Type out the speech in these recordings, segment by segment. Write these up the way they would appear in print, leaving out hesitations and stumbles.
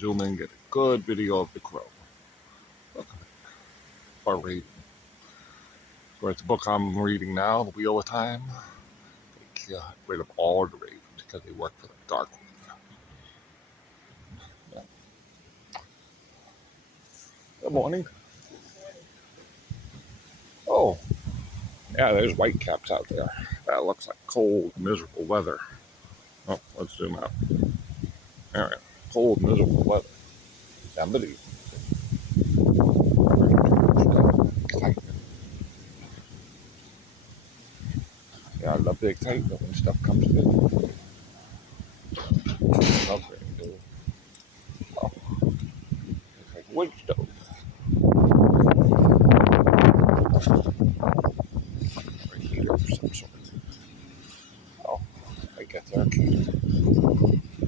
zoom in and get a good video of the crow. Look at it. Or reading. So it's a book I'm reading now, The Wheel of Time. They got rid of all the ravens because they work for the Dark One. Yeah. Good morning. Oh, yeah, there's whitecaps out there. That looks like cold, miserable weather. Oh, let's zoom out. All right, cold, miserable weather. Somebody. Yeah, I love the excitement when stuff comes through. I love it. Oh, it's like wood stove. Or a heater of some sort. Oh, I guess they're cute.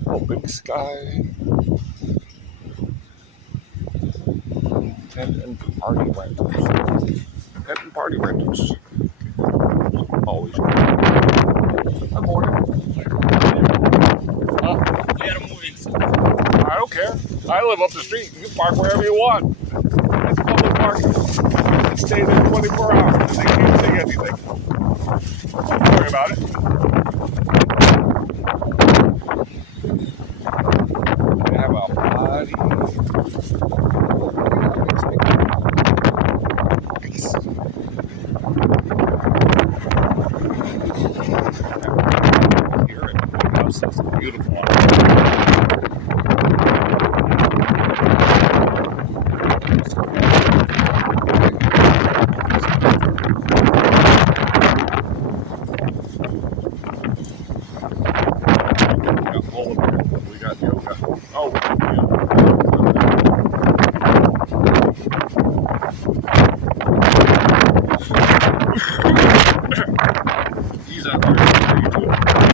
Oh, big sky. Tent and party rentals. Tent and party rentals. Always good. Good morning. We are moving, sir. I don't care. I live up the street. You can park wherever you want. It's public parking. It stays there 24 hours. They can't say anything. Don't worry about it. They have a body. Here in the house, that's a beautiful one. We got yoga. Oh, yeah. He's out there.